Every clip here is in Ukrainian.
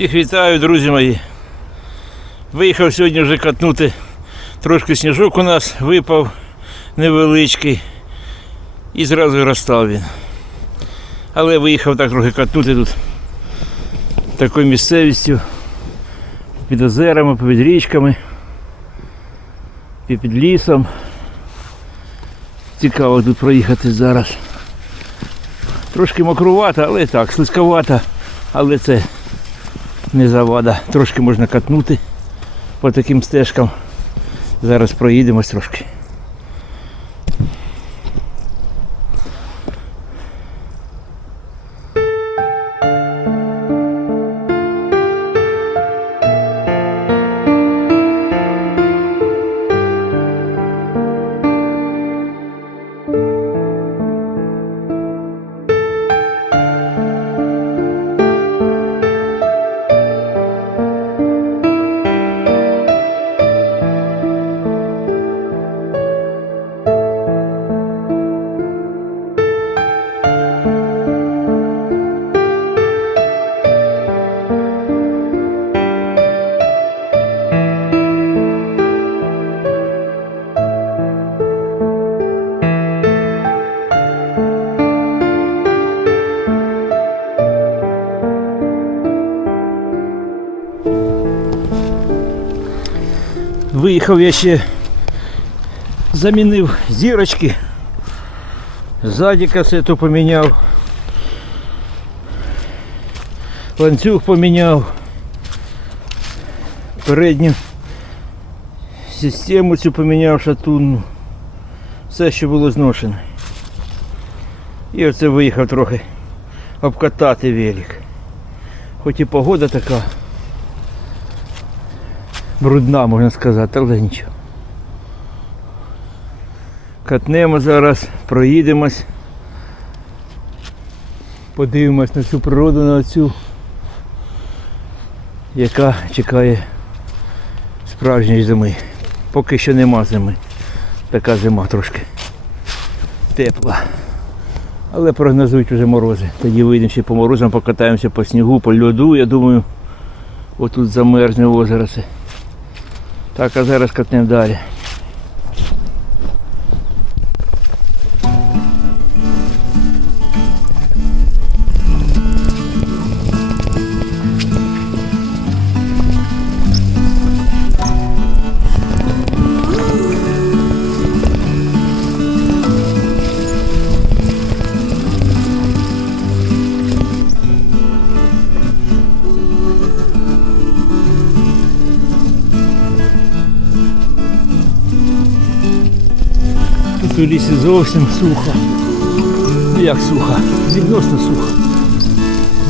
Всіх вітаю, друзі мої. Виїхав сьогодні вже катнути. Трошки сніжок у нас випав невеличкий. І зразу розстав він. Але виїхав так трохи катнути тут такою місцевістю. Під озерами, під річками, під лісом. Цікаво тут проїхати зараз. Трошки мокрувата, але так, слизьковата, але це не завада. Трошки можна катнути по таким стежкам. Зараз проїдемось трошки. Виїхав я ще, замінив зірочки. Ззаді касету поміняв. Ланцюг поміняв. Передню систему цю поміняв шатунну. Все, що було зношене. І оце виїхав трохи обкатати велик. Хоч і погода така брудна, можна сказати, але нічого. Катнемо зараз, проїдемось. Подивимось на цю природу, на цю, яка чекає справжньої зими. Поки що нема зими. Така зима трошки тепла. Але прогнозують вже морози. Тоді вийдемо ще по морозам, покатаємося по снігу, по льоду, я думаю, отут замерзне озеро. це. Так, а зараз катнемо далі. У лісі зовсім сухо. Як сухо? Відносно сухо.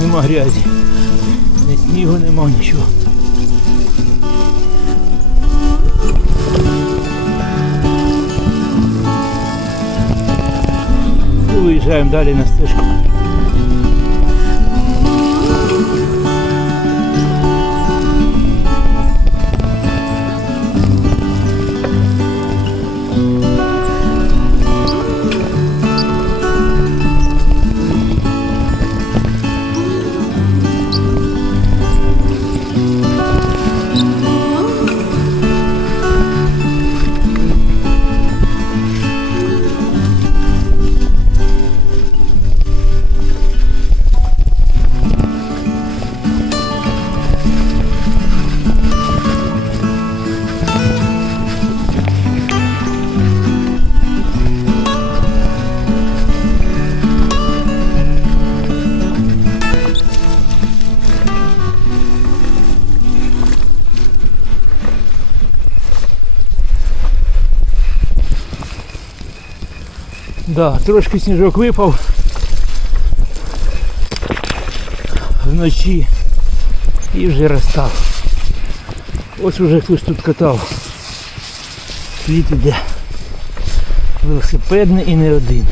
Нема грязі. Ні снігу нема, нічого. Виїжджаємо далі на стежку. Да, трошки сніжок випав вночі і вже розстав. Ось уже хтось тут катав. Слід іде. Велосипедний і не один.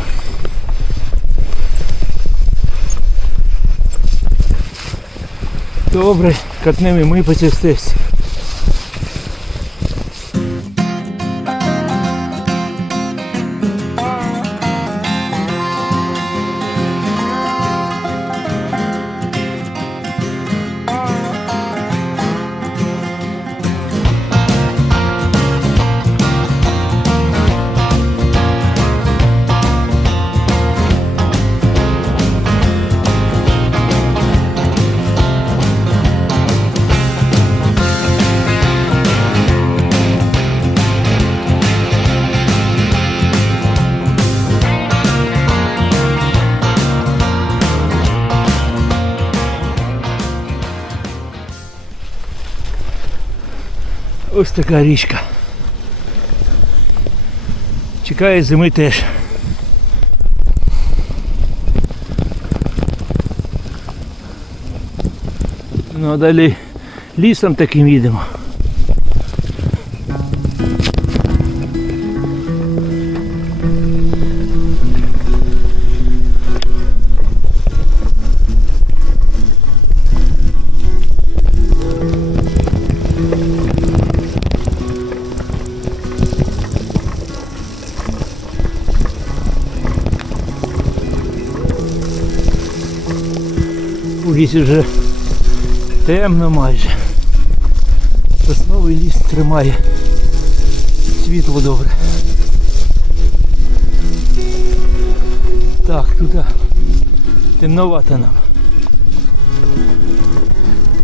Добре, катнемо і ми по цій стежці. Ось така річка. Чекає зими теж. Ну а далі лісом таким їдемо. Лісі вже темно майже. Сосновий ліс тримає світло добре. Так, тут темновато нам.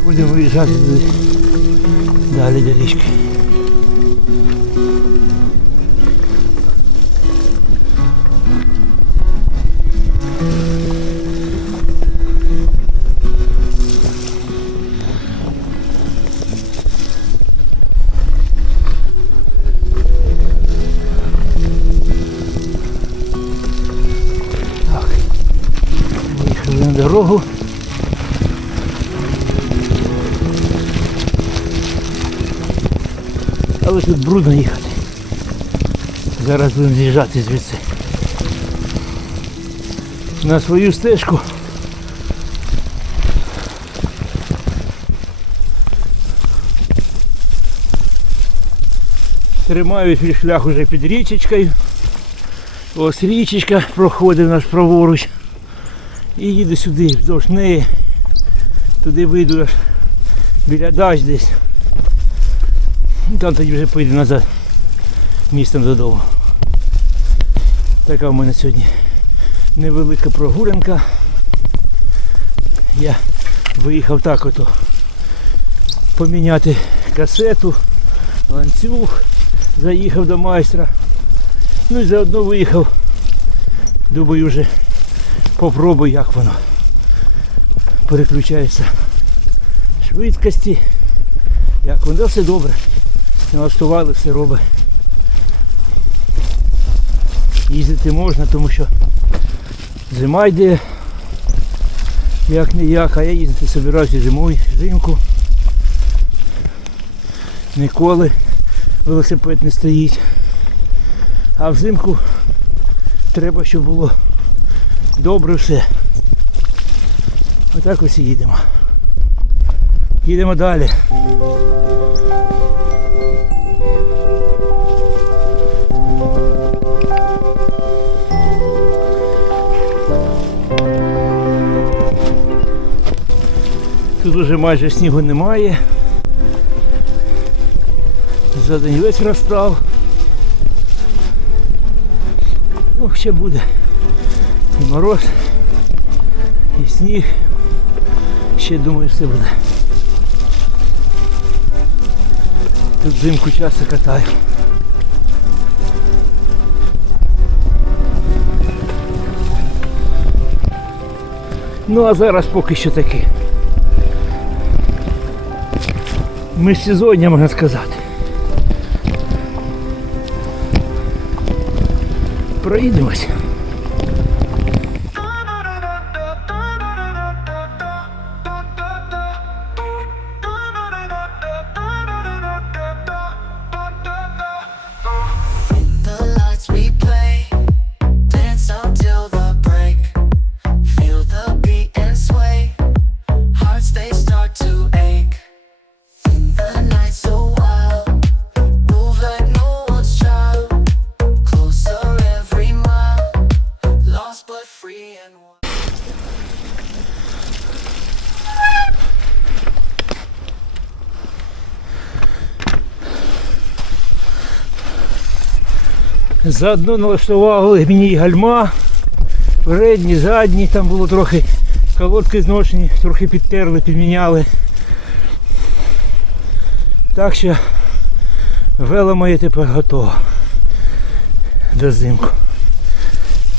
Будемо виїжджати. Далі до річки. Дорогу. Але тут брудно їхати. Зараз будемо з'їжджати звідси. На свою стежку. Тримаю свій шлях уже під річечкою. Ось річечка проходить наш праворуч. І їду сюди, вздовж неї. Туди вийду аж біля дач десь. І Там тоді вже поїду назад містом додому. Така в мене сьогодні невелика прогулянка. Я виїхав так ото поміняти касету, ланцюг, заїхав до майстра. Ну і заодно виїхав. Думаю вже попробую як воно переключається швидкості. Як воно все добре. Налаштували, все робить. Їздити можна, тому що зима йде. Як не як, а я їздити собираюся зимою, взимку. Ніколи велосипед не стоїть. А взимку треба, щоб було добре все. Отак ось і їдемо. Їдемо далі. Тут уже майже снігу немає. За день весь розстав. Ну, ще буде і мороз, і сніг. Ще думаю все буде. Тут взимку часто катаю. Ну а зараз поки що таки. Ми сезоння, можна сказати. Проїдемось. Заодно налаштували мені гальма, передні, задні, там було трохи колодки зношені, трохи підтерли, підміняли. Так що вело моє тепер готово до зимку.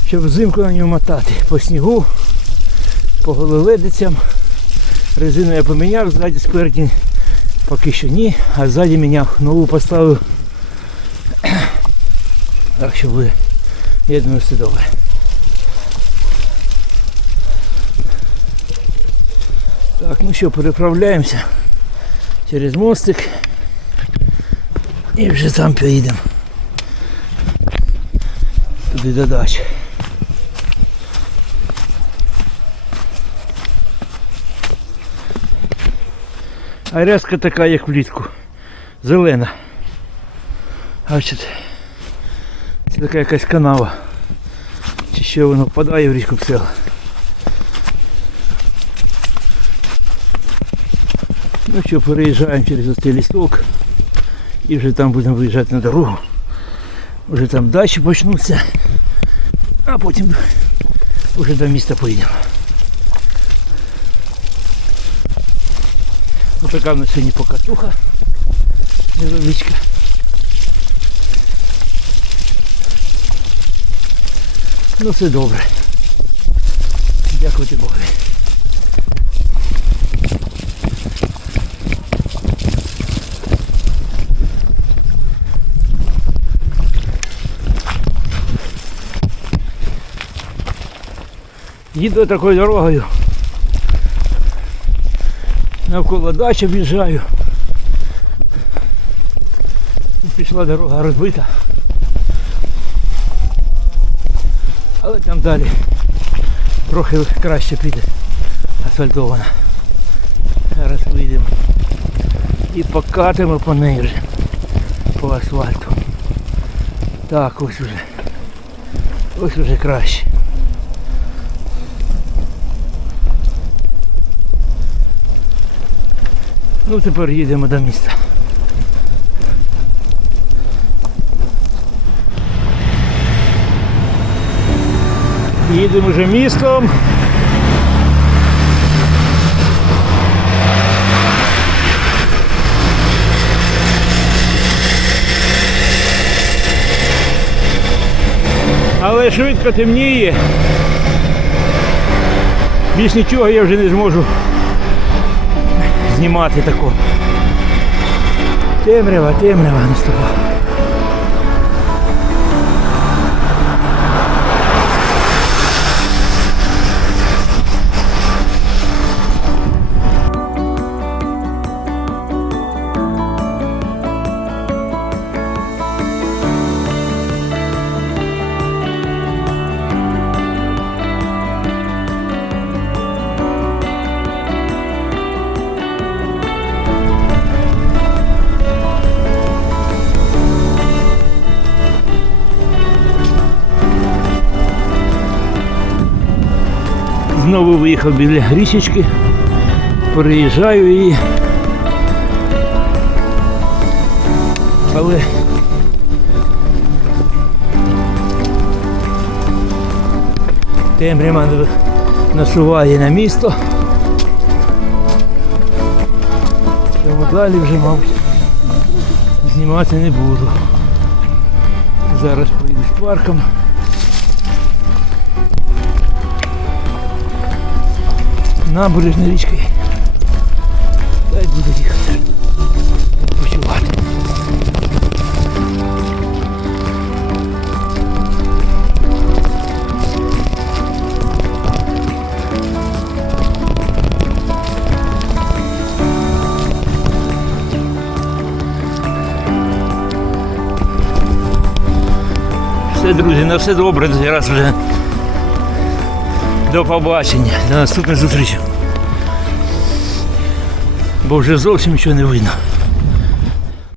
Щоб взимку на нього мотати по снігу, по гололедицям. Резину я поміняв, ззаді спереді Поки що ні, а ззаді міняв, нову поставив. Так що буде. Я думаю, все добре. Так, ну що, переправляємося через мостик і вже там поїдемо. Туди до дачі. А рязка така, як влітку. Зелена. Бачите, це така якась канава. Чи що воно впадає в річку Ксел. Ну що, переїжджаємо через цей лісок і вже там будемо виїжджати на дорогу. Вже там дачі почнуться, а потім вже до міста поїдемо. Ось така в нас сьогодні покатуха невеличка. Ну все добре. Дякувати Богові. Їду такою дорогою. Навколо дачі об'їжджаю. Пішла дорога розбита. Але там далі трохи краще піде асфальтована. Зараз вийдемо і покатимо по неї вже по асфальту. Так, ось уже. Ось уже краще. Ну тепер їдемо до міста. Їдемо вже містом. Але швидко темніє. Більш нічого я вже не зможу знімати тако. Темрява, темрява наступала. Знову виїхав біля річечки, переїжджаю її. Але темрява насуває на місто. Тому далі вже, мабуть, знімати не буду. Зараз поїду з парком. Набережної річки. Та й буду їхати. Відпочивати. Все, друзі, на все добре. Зараз вже до побачення, до наступної зустрічі. Бо вже зовсім нічого не видно.